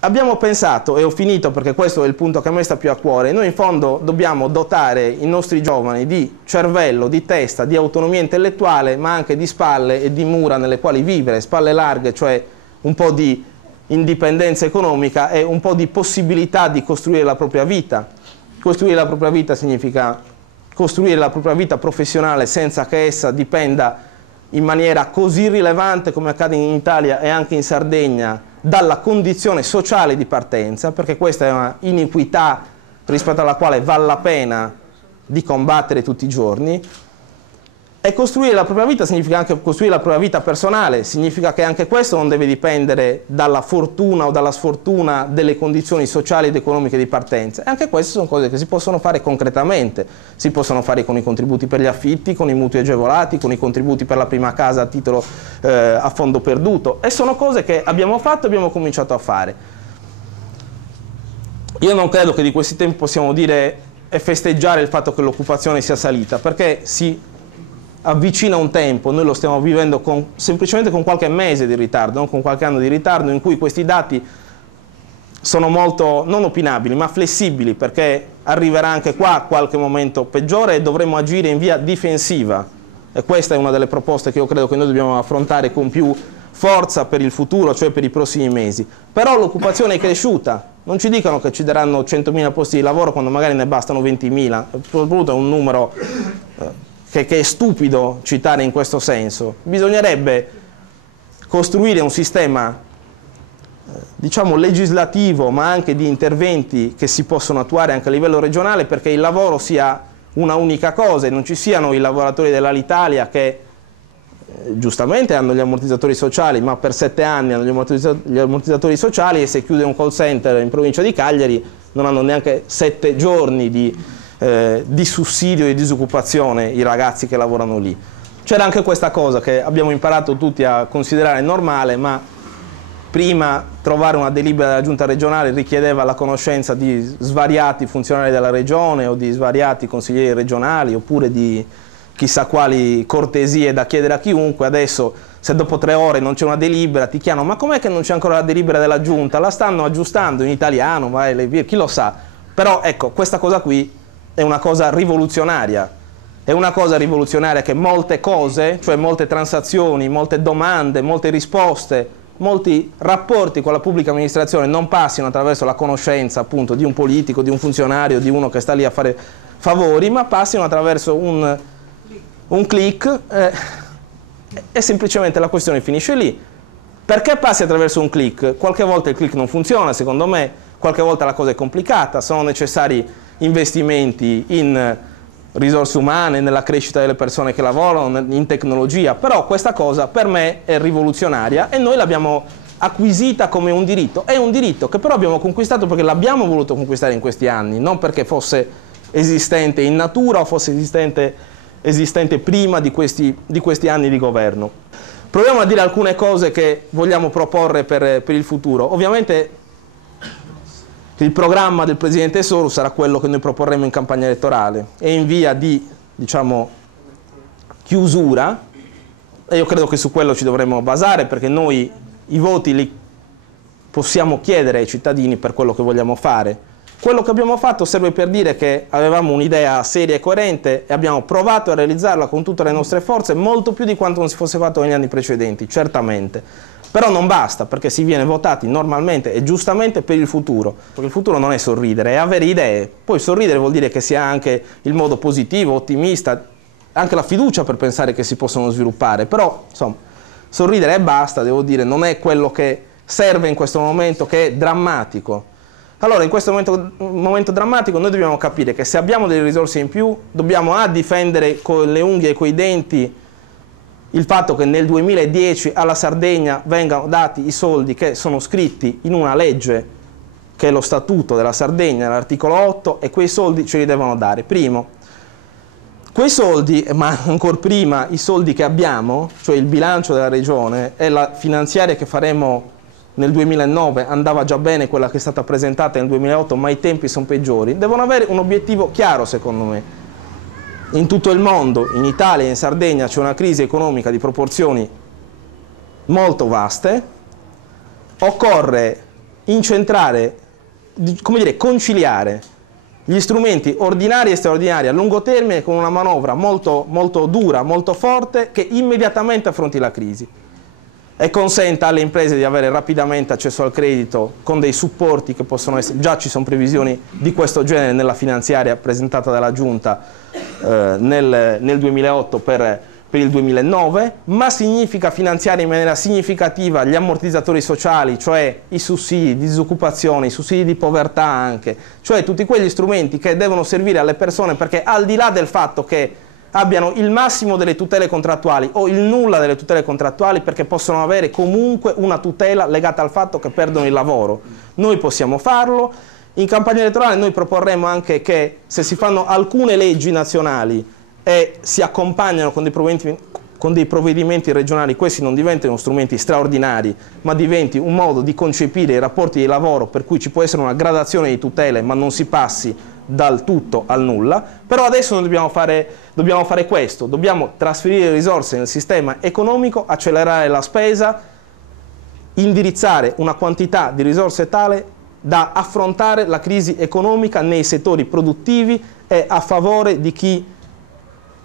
abbiamo pensato, e ho finito perché questo è il punto che a me sta più a cuore, noi in fondo dobbiamo dotare i nostri giovani di cervello, di testa, di autonomia intellettuale, ma anche di spalle e di mura nelle quali vivere, spalle larghe, cioè un po' di indipendenza economica e un po' di possibilità di costruire la propria vita. Costruire la propria vita significa costruire la propria vita professionale senza che essa dipenda in maniera così rilevante come accade in Italia e anche in Sardegna dalla condizione sociale di partenza, perché questa è una iniquità rispetto alla quale vale la pena di combattere tutti i giorni. E costruire la propria vita significa anche costruire la propria vita personale, significa che anche questo non deve dipendere dalla fortuna o dalla sfortuna delle condizioni sociali ed economiche di partenza. E anche queste sono cose che si possono fare concretamente, si possono fare con i contributi per gli affitti, con i mutui agevolati, con i contributi per la prima casa a titolo a fondo perduto, e sono cose che abbiamo fatto e abbiamo cominciato a fare. Io non credo che di questi tempi possiamo dire e festeggiare il fatto che l'occupazione sia salita, perché si avvicina un tempo, noi lo stiamo vivendo semplicemente con qualche mese di ritardo, non con qualche anno di ritardo, in cui questi dati sono molto, non opinabili, ma flessibili, perché arriverà anche qua qualche momento peggiore e dovremo agire in via difensiva. E questa è una delle proposte che io credo che noi dobbiamo affrontare con più forza per il futuro, cioè per i prossimi mesi. Però l'occupazione è cresciuta, non ci dicono che ci daranno 100.000 posti di lavoro quando magari ne bastano 20.000, soprattutto è un numero che è stupido citare in questo senso. Bisognerebbe costruire un sistema, diciamo, legislativo, ma anche di interventi che si possono attuare anche a livello regionale, perché il lavoro sia una unica cosa e non ci siano i lavoratori dell'Alitalia che giustamente hanno gli ammortizzatori sociali, ma per 7 anni hanno gli ammortizzatori sociali, e se chiude un call center in provincia di Cagliari non hanno neanche 7 giorni di sussidio di disoccupazione i ragazzi che lavorano lì. C'era anche questa cosa che abbiamo imparato tutti a considerare normale, ma prima trovare una delibera della giunta regionale richiedeva la conoscenza di svariati funzionari della regione o di svariati consiglieri regionali, oppure di chissà quali cortesie da chiedere a chiunque. Adesso, se dopo 3 ore non c'è una delibera, ti chiamano: ma com'è che non c'è ancora la delibera della giunta? La stanno aggiustando in italiano, chi lo sa. Però ecco, questa cosa qui è una cosa rivoluzionaria. È una cosa rivoluzionaria che molte cose, cioè molte transazioni, molte domande, molte risposte, molti rapporti con la pubblica amministrazione non passino attraverso la conoscenza appunto di un politico, di un funzionario, di uno che sta lì a fare favori, ma passino attraverso un click e semplicemente la questione finisce lì. Perché passi attraverso un click? Qualche volta il click non funziona, secondo me, qualche volta la cosa è complicata, sono necessari investimenti in risorse umane, nella crescita delle persone che lavorano, in tecnologia, però questa cosa per me è rivoluzionaria e noi l'abbiamo acquisita come un diritto. È un diritto che però abbiamo conquistato perché l'abbiamo voluto conquistare in questi anni, non perché fosse esistente in natura o fosse esistente prima di questi anni di governo. Proviamo a dire alcune cose che vogliamo proporre per il futuro. Ovviamente il programma del Presidente Soru sarà quello che noi proporremo in campagna elettorale, è in via di, diciamo, chiusura, e io credo che su quello ci dovremmo basare, perché noi i voti li possiamo chiedere ai cittadini per quello che vogliamo fare. Quello che abbiamo fatto serve per dire che avevamo un'idea seria e coerente e abbiamo provato a realizzarla con tutte le nostre forze, molto più di quanto non si fosse fatto negli anni precedenti, certamente. Però non basta, perché si viene votati normalmente e giustamente per il futuro, perché il futuro non è sorridere, è avere idee. Poi sorridere vuol dire che sia anche il modo positivo, ottimista, anche la fiducia per pensare che si possono sviluppare, però insomma sorridere e basta, devo dire, non è quello che serve in questo momento, che è drammatico. Allora, in questo momento drammatico noi dobbiamo capire che se abbiamo delle risorse in più dobbiamo difendere con le unghie e coi denti il fatto che nel 2010 alla Sardegna vengano dati i soldi che sono scritti in una legge che è lo Statuto della Sardegna, l'articolo 8, e quei soldi ce li devono dare. Primo, quei soldi, ma ancora prima i soldi che abbiamo, cioè il bilancio della regione e la finanziaria che faremo nel 2009, andava già bene quella che è stata presentata nel 2008, ma i tempi sono peggiori, devono avere un obiettivo chiaro secondo me. In tutto il mondo, in Italia e in Sardegna c'è una crisi economica di proporzioni molto vaste, occorre incentrare, come dire, conciliare gli strumenti ordinari e straordinari a lungo termine con una manovra molto, molto dura, molto forte, che immediatamente affronti la crisi e consenta alle imprese di avere rapidamente accesso al credito con dei supporti che possono essere, già ci sono previsioni di questo genere nella finanziaria presentata dalla Giunta nel 2008 per il 2009, ma significa finanziare in maniera significativa gli ammortizzatori sociali, cioè i sussidi di disoccupazione, i sussidi di povertà anche, cioè tutti quegli strumenti che devono servire alle persone, perché al di là del fatto che abbiano il massimo delle tutele contrattuali o il nulla delle tutele contrattuali, perché possono avere comunque una tutela legata al fatto che perdono il lavoro. Noi possiamo farlo. In campagna elettorale noi proporremo anche che se si fanno alcune leggi nazionali e si accompagnano con dei provvedimenti regionali, questi non diventino strumenti straordinari, ma diventi un modo di concepire i rapporti di lavoro per cui ci può essere una gradazione di tutele, ma non si passi dal tutto al nulla. Però adesso noi dobbiamo fare questo, dobbiamo trasferire risorse nel sistema economico, accelerare la spesa, indirizzare una quantità di risorse tale da affrontare la crisi economica nei settori produttivi e a favore di chi,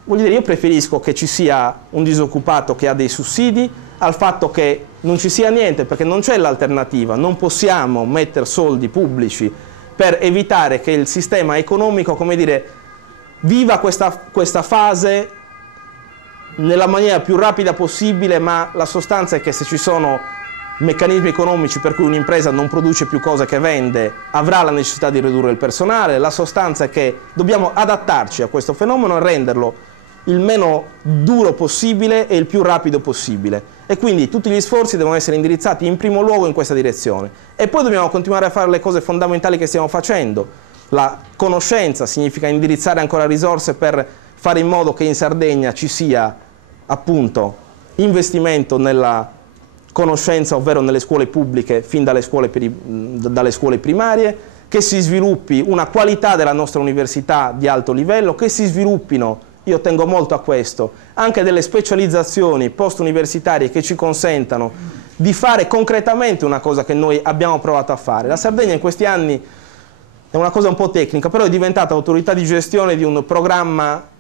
voglio dire, io preferisco che ci sia un disoccupato che ha dei sussidi al fatto che non ci sia niente, perché non c'è l'alternativa, non possiamo mettere soldi pubblici per evitare che il sistema economico, come dire, viva questa fase nella maniera più rapida possibile, ma la sostanza è che se ci sono meccanismi economici per cui un'impresa non produce più cose che vende, avrà la necessità di ridurre il personale, la sostanza è che dobbiamo adattarci a questo fenomeno e renderlo il meno duro possibile e il più rapido possibile. E quindi tutti gli sforzi devono essere indirizzati in primo luogo in questa direzione. E poi dobbiamo continuare a fare le cose fondamentali che stiamo facendo. La conoscenza significa indirizzare ancora risorse per fare in modo che in Sardegna ci sia appunto investimento nella conoscenza, ovvero nelle scuole pubbliche fin dalle scuole primarie, che si sviluppi una qualità della nostra università di alto livello, che si sviluppino, io tengo molto a questo, anche delle specializzazioni post-universitarie che ci consentano di fare concretamente una cosa che noi abbiamo provato a fare. La Sardegna in questi anni, è una cosa un po' tecnica, però è diventata autorità di gestione di un programma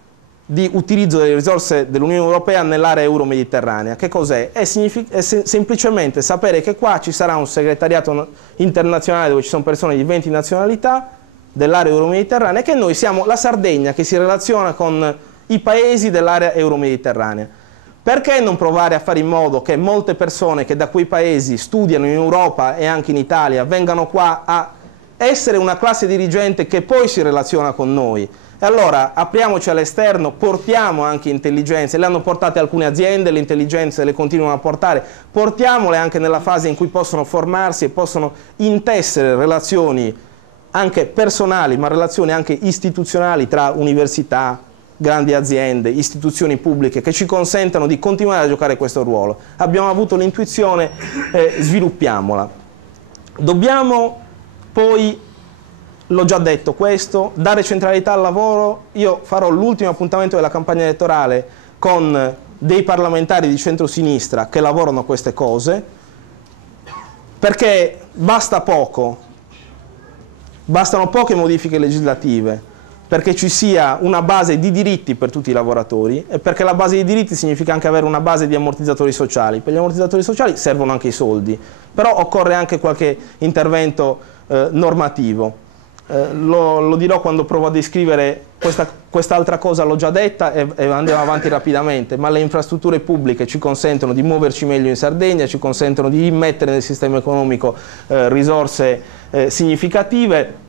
di utilizzo delle risorse dell'Unione Europea nell'area euro-mediterranea. Che cos'è? È semplicemente sapere che qua ci sarà un segretariato internazionale dove ci sono persone di 20 nazionalità dell'area euro-mediterranea e che noi siamo la Sardegna che si relaziona con i paesi dell'area euro-mediterranea. Perché non provare a fare in modo che molte persone che da quei paesi studiano in Europa e anche in Italia vengano qua a essere una classe dirigente che poi si relaziona con noi? E allora apriamoci all'esterno, portiamo anche intelligenze, le hanno portate alcune aziende, le intelligenze le continuano a portare, portiamole anche nella fase in cui possono formarsi e possono intessere relazioni anche personali, ma relazioni anche istituzionali tra università, grandi aziende, istituzioni pubbliche che ci consentano di continuare a giocare questo ruolo. Abbiamo avuto l'intuizione, sviluppiamola. Dobbiamo poi, l'ho già detto questo, dare centralità al lavoro. Io farò l'ultimo appuntamento della campagna elettorale con dei parlamentari di centrosinistra che lavorano a queste cose, perché bastano poche modifiche legislative perché ci sia una base di diritti per tutti i lavoratori e perché la base di diritti significa anche avere una base di ammortizzatori sociali. Per gli ammortizzatori sociali servono anche i soldi, però occorre anche qualche intervento normativo. Lo dirò quando provo a descrivere quest'altra cosa, l'ho già detta e andiamo avanti rapidamente, ma le infrastrutture pubbliche ci consentono di muoverci meglio in Sardegna, ci consentono di immettere nel sistema economico risorse significative.